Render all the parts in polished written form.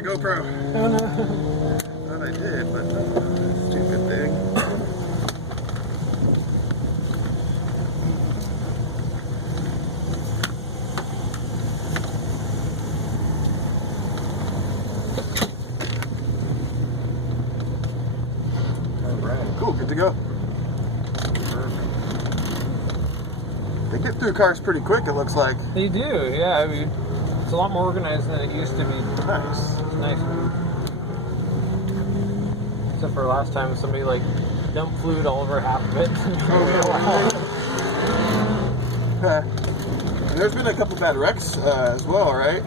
my GoPro. Oh no. Thought I did, but no, stupid thing. Alright, cool, good to go. They get through cars pretty quick, it looks like. They do, yeah. I mean, it's a lot more organized than it used to be. Nice. It's nice. Except for last time, somebody like dumped fluid all over half of it. And there's been a couple bad wrecks as well, right?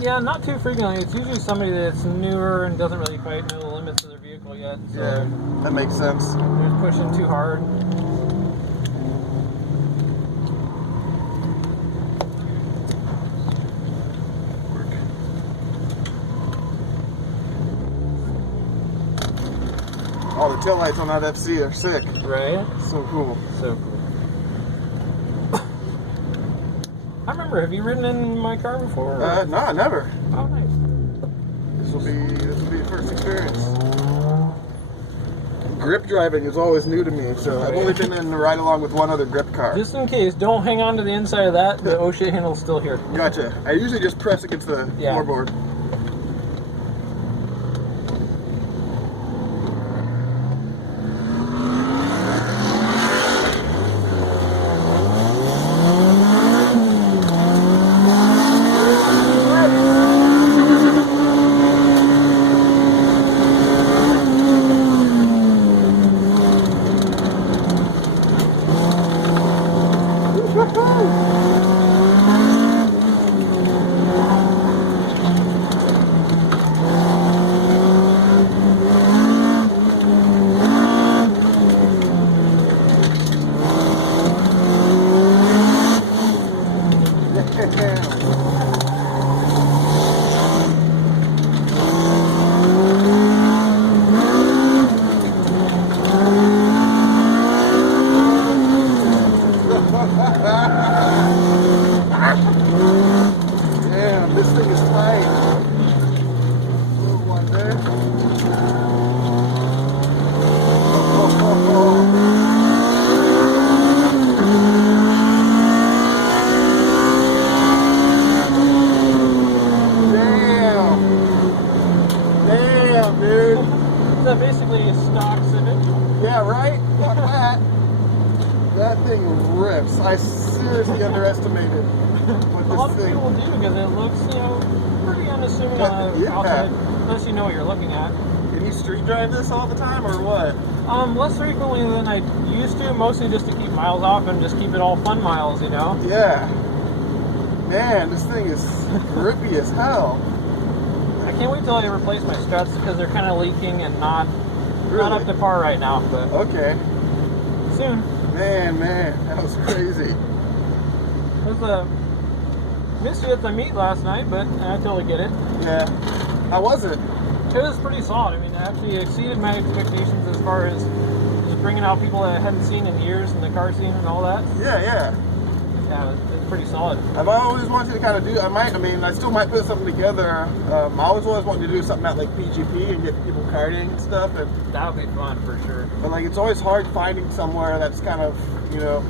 Yeah, not too frequently. It's usually somebody that's newer and doesn't really quite know the limits of their vehicle yet. So Yeah, that makes sense. they're pushing too hard. All the taillights on that FC are sick. Right? So cool. So cool. I remember, have you ridden in my car before? No, never. Oh, nice. This will be the first experience. Grip driving is always new to me, so I've only been in the ride along with one other grip car. Just in case, don't hang on to the inside of that. The oh shit handle's still here. Gotcha. I usually just press against the floorboard. Damn, this thing is tight. Little one there. Damn. Damn, dude. So basically a stock Civic. Yeah, right? Fuck that. That thing rips. I seriously underestimated what A lot of this thing. people do because it looks, you know, pretty unassuming on the outside, unless you know what you're looking at. Can you street drive this all the time or what? Less frequently than I used to, mostly just to keep miles off and just keep it all fun miles, you know? Yeah. Man, this thing is grippy as hell. I can't wait till I replace my struts because they're kind of leaking and not Really? up to par right now, but Okay. soon. Man, that was crazy. It was missed you at the meet last night, but I totally get it. Yeah. How was it? It was pretty solid. I mean, it actually exceeded my expectations as far as just bringing out people that I hadn't seen in years in the car scene and all that. Yeah. Yeah, it was pretty solid. I've always wanted to kind of do, I still might put something together. I always wanted to do something at like PGP and get people karting and stuff. That would be fun for sure. But like, it's always hard finding somewhere that's kind of, you know,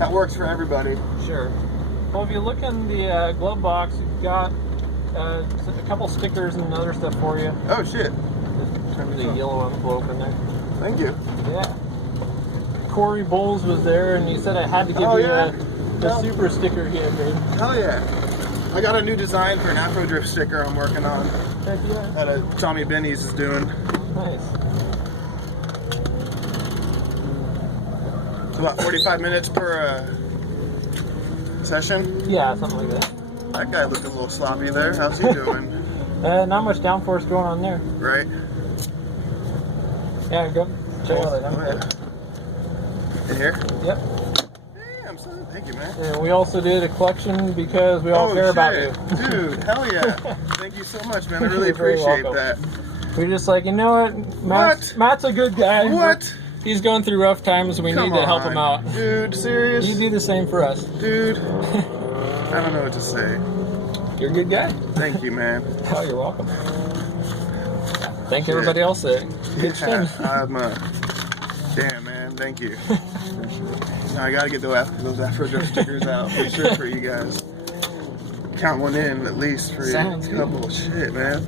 that works for everybody. Sure. Well, if you look in the glove box, you've got a couple stickers and other stuff for you. Oh shit. Just turn the yellow envelope in there. Thank you. Yeah. Corey Bowles was there, and he said I had to give you a super sticker he had made. Hell yeah. I got a new design for an Afro Drift sticker I'm working on. Heck yeah. That Tommy Benny's is doing. Nice. It's about 45 minutes per session. Yeah, something like that. That guy looked a little sloppy there. How's he doing? Not much downforce going on there. Right? Yeah, go check out that Oh, downforce. yeah. In here? Yep. Damn, son. Thank you, man. And we also did a collection because we all care about you. Dude, hell yeah. Thank you so much, man. I really You're very appreciate welcome. that. We're just like, you know what? Matt's a good guy. What? He's going through rough times. We need to help him out. Dude, serious? You do the same for us. Dude. I don't know what to say. You're a good guy. Thank you, man. Oh, you're welcome. thank everybody else that pitched in. Damn, man, thank you. Now I gotta get those Afro stickers out for sure for you guys. Count one in at least for Sounds a couple. Shit, man.